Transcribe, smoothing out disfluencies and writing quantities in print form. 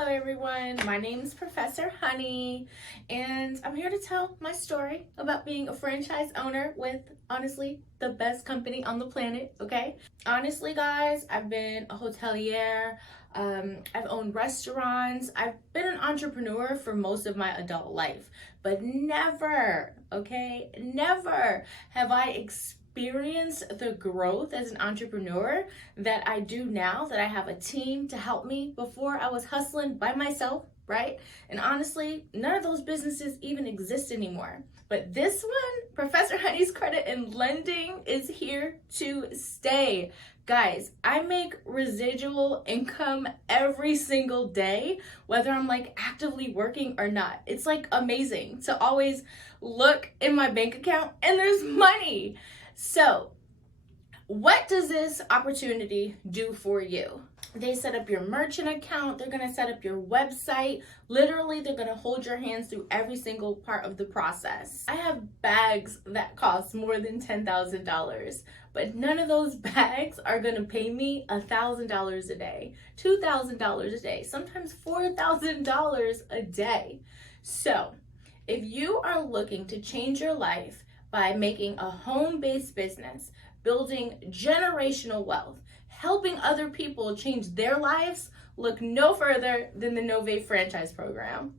Hello everyone, my name is Professor Honey and I'm here to tell my story about being a franchise owner with, honestly, the best company on the planet, okay? Honestly guys, I've been a hotelier, I've owned restaurants, I've been an entrepreneur for most of my adult life, but never, okay, never have I experienced the growth as an entrepreneur that I do now, that I have a team to help me. Before I was hustling by myself, right? And honestly, none of those businesses even exist anymore. But this one, Professor Honey's Credit and Lending, is here to stay. Guys, I make residual income every single day, whether I'm like actively working or not. It's like amazing to always look in my bank account and there's money. So, what does this opportunity do for you? They set up your merchant account, they're gonna set up your website. Literally, they're gonna hold your hands through every single part of the process. I have bags that cost more than $10,000, but none of those bags are gonna pay me $1,000 a day, $2,000 a day, sometimes $4,000 a day. So, if you are looking to change your life by making a home-based business, building generational wealth, helping other people change their lives, look no further than the Novae franchise program.